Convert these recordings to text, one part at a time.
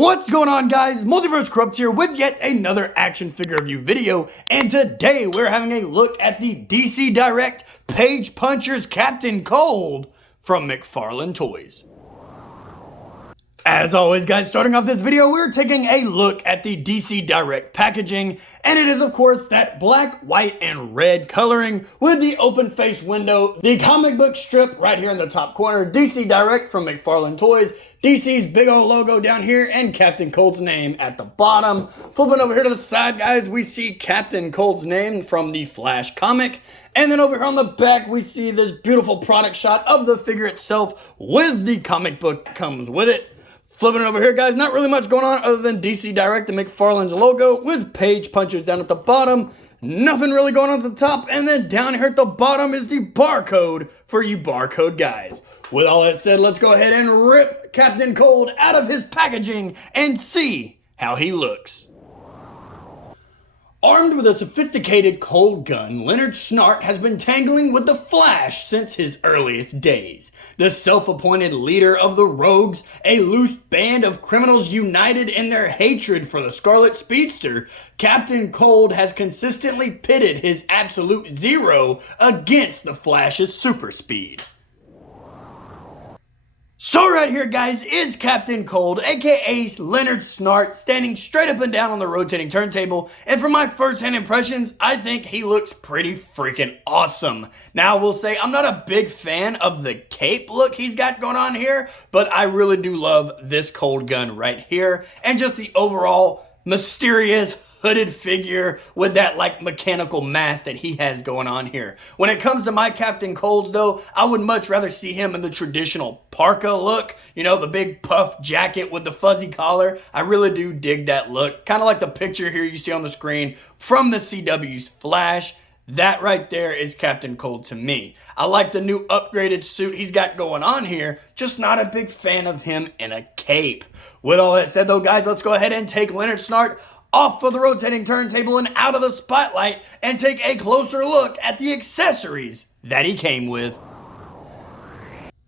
What's going on, guys? Multiverse Corrupt here with yet another action figure review video, and today we're having a look at the DC Direct Page Punchers Captain Cold from Mcfarlane Toys. As always, guys, starting off this video, we're taking a look at the DC Direct packaging, and it is, of course, that black, white, and red coloring with the open face window, the comic book strip right here in the top corner, DC Direct from Mcfarlane Toys, DC's big old logo down here, and Captain Cold's name at the bottom. Flipping over here to the side, guys, we see Captain Cold's name from the Flash comic. And then over here on the back, we see this beautiful product shot of the figure itself with the comic book that comes with it. Flipping it over here, guys, not really much going on other than DC Direct and Mcfarlane's logo with page punchers down at the bottom. Nothing really going on at the top. And then down here at the bottom is the barcode for you barcode guys. With all that said, let's go ahead and rip Captain Cold out of his packaging and see how he looks. Armed with a sophisticated cold gun, Leonard Snart has been tangling with the Flash since his earliest days. The self-appointed leader of the Rogues, a loose band of criminals united in their hatred for the Scarlet Speedster, Captain Cold has consistently pitted his absolute zero against the Flash's super speed. So right here, guys, is Captain Cold, aka Leonard Snart, standing straight up and down on the rotating turntable, and from my first-hand impressions, I think he looks pretty freaking awesome. Now, I will say, I'm not a big fan of the cape look he's got going on here, but I really do love this cold gun right here, and just the overall mysterious hooded figure with that like mechanical mask that he has going on here. When it comes to my Captain Colds though, I would much rather see him in the traditional parka look, you know, the big puff jacket with the fuzzy collar. I really do dig that look. Kind of like the picture here you see on the screen from the CW's Flash. That right there is Captain Cold to me. I like the new upgraded suit he's got going on here, just not a big fan of him in a cape. With all that said though, guys, let's go ahead and take Leonard Snart off of the rotating turntable and out of the spotlight and take a closer look at the accessories that he came with.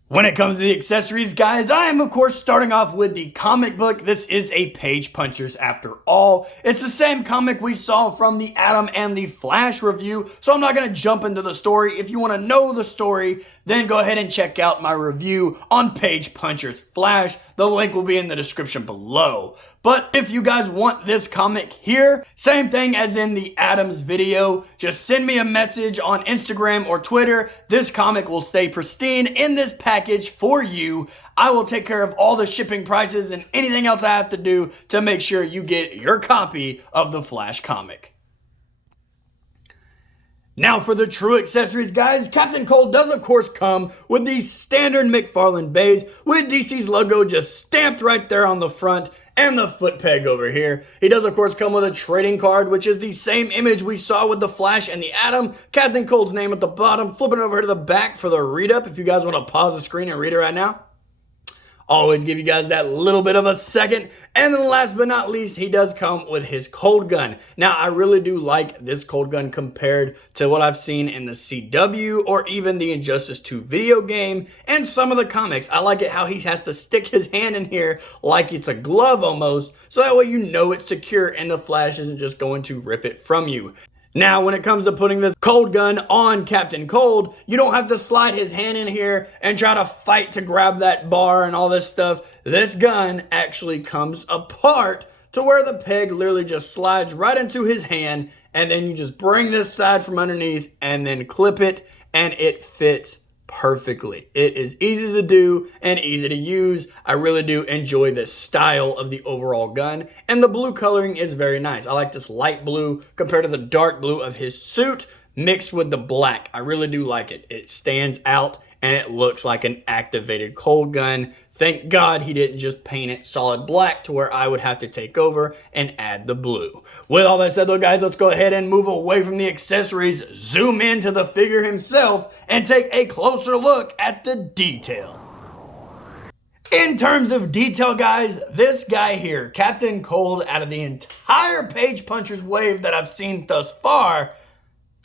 When it comes to the accessories, guys, I am of course starting off with the comic book. This is a Page Punchers after all. It's the same comic we saw from the Atom and the Flash review, so I'm not going to jump into the story. If you want to know the story, then go ahead and check out my review on Page Punchers Flash. The link will be in the description below. But if you guys want this comic here, same thing as in the Adams video, just send me a message on Instagram or Twitter. This comic will stay pristine in this package for you. I will take care of all the shipping prices and anything else I have to do to make sure you get your copy of the Flash comic. Now for the true accessories, guys, Captain Cold does of course come with the standard Mcfarlane base with DC's logo just stamped right there on the front and the foot peg over here. He does of course come with a trading card, which is the same image we saw with the Flash and the Atom. Captain Cold's name at the bottom. Flipping over to the back for the read up if you guys want to pause the screen and read it right now. Always give you guys that little bit of a second. And then last but not least, he does come with his cold gun. Now, I really do like this cold gun compared to what I've seen in the CW or even the Injustice 2 video game and some of the comics. I like it how he has to stick his hand in here like it's a glove almost, so that way you know it's secure and the Flash isn't just going to rip it from you. Now, when it comes to putting this cold gun on Captain Cold, you don't have to slide his hand in here and try to fight to grab that bar and all this stuff. This gun actually comes apart to where the peg literally just slides right into his hand, and then you just bring this side from underneath and then clip it, and it fits perfectly. It is easy to do and easy to use. I really do enjoy the style of the overall gun, and the blue coloring is very nice. I like this light blue compared to the dark blue of his suit mixed with the black. I really do like it. It stands out and it looks like an activated cold gun. Thank God he didn't just paint it solid black to where I would have to take over and add the blue. With all that said though, guys, let's go ahead and move away from the accessories, zoom into the figure himself, and take a closer look at the detail. In terms of detail, guys, this guy here, Captain Cold, out of the entire Page Punchers wave that I've seen thus far,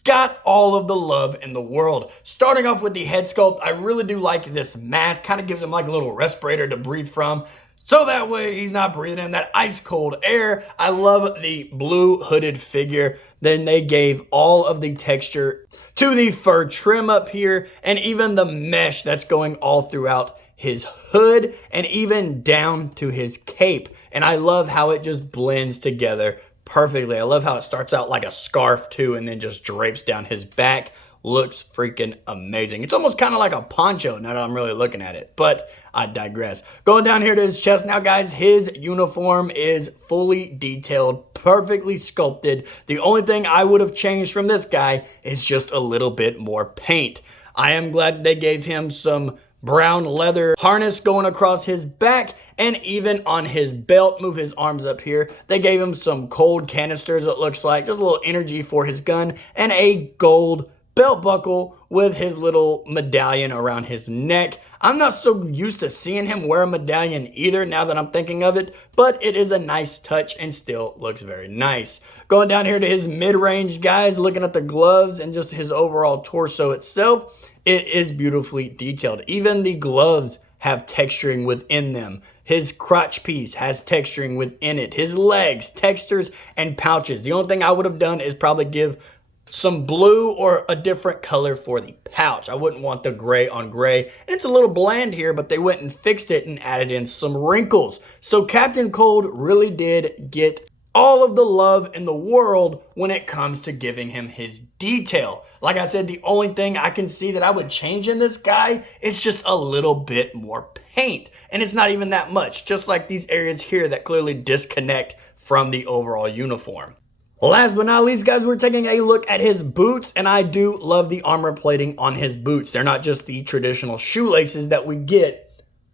got all of the love in the world. Starting off with the head sculpt, I really do like this mask. Kind of gives him like a little respirator to breathe from, so that way he's not breathing in that ice cold air. I love the blue hooded figure. Then they gave all of the texture to the fur trim up here, and even the mesh that's going all throughout his hood and even down to his cape. And I love how it just blends together perfectly. I love how it starts out like a scarf too and then just drapes down his back. Looks freaking amazing. It's almost kind of like a poncho now that I'm really looking at it, but I digress. Going down here to his chest now, guys, his uniform is fully detailed, perfectly sculpted. The only thing I would have changed from this guy is just a little bit more paint. I am glad they gave him some brown leather harness going across his back, and even on his belt, move his arms up here, they gave him some cold canisters, it looks like, just a little energy for his gun, and a gold belt buckle with his little medallion around his neck. I'm not so used to seeing him wear a medallion either now that I'm thinking of it, but it is a nice touch and still looks very nice. Going down here to his mid-range, guys, looking at the gloves and just his overall torso itself, it is beautifully detailed. Even the gloves have texturing within them. His crotch piece has texturing within it. His legs, textures, and pouches. The only thing I would have done is probably give some blue or a different color for the pouch. I wouldn't want the gray on gray. And it's a little bland here, but they went and fixed it and added in some wrinkles. So Captain Cold really did get all of the love in the world when it comes to giving him his detail. Like I said, the only thing I can see that I would change in this guy is just a little bit more paint. And it's not even that much, just like these areas here that clearly disconnect from the overall uniform. Last but not least, guys, we're taking a look at his boots, and I do love the armor plating on his boots. They're not just the traditional shoelaces that we get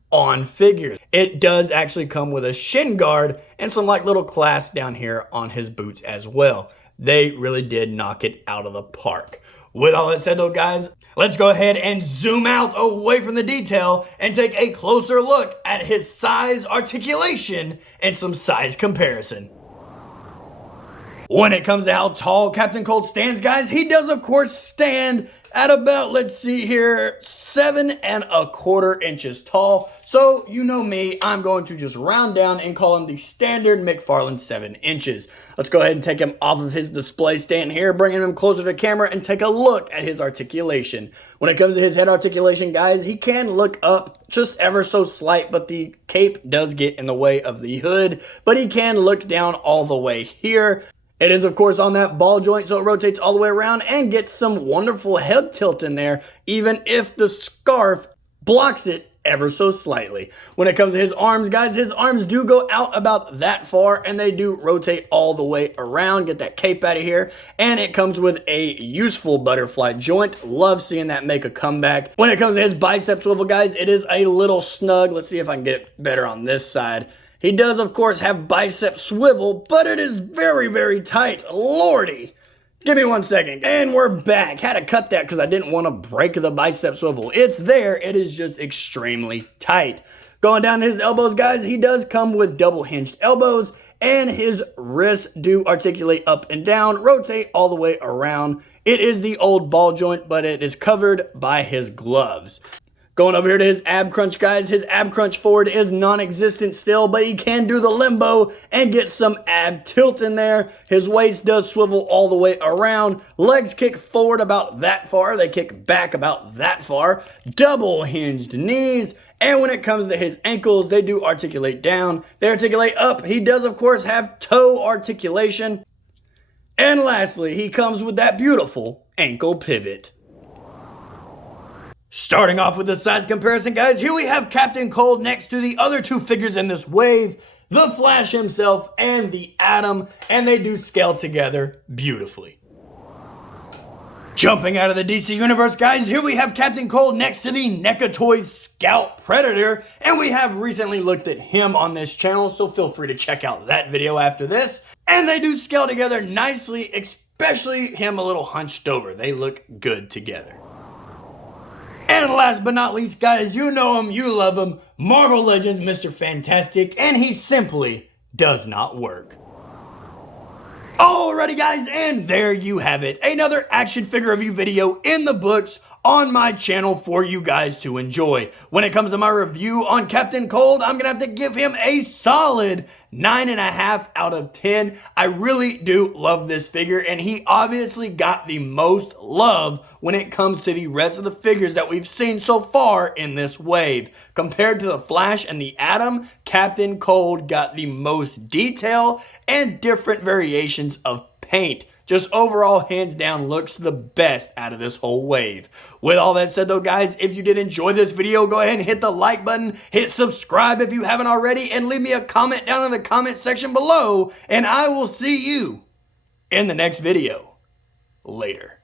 on figures. It does actually come with a shin guard and some like little clasps down here on his boots as well. They really did knock it out of the park. With all that said though, guys, let's go ahead and zoom out away from the detail and take a closer look at his size, articulation, and some size comparison. When it comes to how tall Captain Cold stands, guys, he does of course stand at about, let's see here, 7¼ inches tall. So you know me, I'm going to just round down and call him the standard Mcfarlane 7 inches. Let's go ahead and take him off of his display stand here, bringing him closer to camera and take a look at his articulation. When it comes to his head articulation, guys, he can look up just ever so slight, but the cape does get in the way of the hood, but he can look down all the way here. It is, of course, on that ball joint, so it rotates all the way around and gets some wonderful head tilt in there, even if the scarf blocks it ever so slightly. When it comes to his arms, guys, his arms do go out about that far, and they do rotate all the way around. Get that cape out of here, and it comes with a useful butterfly joint. Love seeing that make a comeback. When it comes to his bicep swivel, guys, it is a little snug. Let's see if I can get it better on this side. He does, of course, have bicep swivel, but it is very, very tight. Lordy. Give me 1 second. And we're back. Had to cut that because I didn't want to break the bicep swivel. It's there. It is just extremely tight. Going down to his elbows, guys, he does come with double hinged elbows, and his wrists do articulate up and down, rotate all the way around. It is the old ball joint, but it is covered by his gloves. Going over here to his ab crunch, guys. His ab crunch forward is non-existent still, but he can do the limbo and get some ab tilt in there. His waist does swivel all the way around. Legs kick forward about that far. They kick back about that far. Double hinged knees. And when it comes to his ankles, they do articulate down. They articulate up. He does, of course, have toe articulation. And lastly, he comes with that beautiful ankle pivot. Starting off with the size comparison, guys, here we have Captain Cold next to the other two figures in this wave, the Flash himself and the Atom, and they do scale together beautifully. Jumping out of the DC Universe, guys, here we have Captain Cold next to the NECA Toys Scout Predator, and we have recently looked at him on this channel, so feel free to check out that video after this. And they do scale together nicely, especially him a little hunched over. They look good together. And last but not least, guys, you know him, you love him, Marvel Legends Mr. Fantastic, and he simply does not work. Alrighty guys, and there you have it. Another action figure review video in the books on my channel for you guys to enjoy. When it comes to my review on Captain Cold, I'm gonna have to give him a solid 9.5 out of 10. I really do love this figure, and he obviously got the most love when it comes to the rest of the figures that we've seen so far in this wave. Compared to the Flash and the Atom, Captain Cold got the most detail and different variations of paint. Just overall, hands down, looks the best out of this whole wave. With all that said though, guys, if you did enjoy this video, go ahead and hit the like button, hit subscribe if you haven't already, and leave me a comment down in the comment section below, and I will see you in the next video. Later.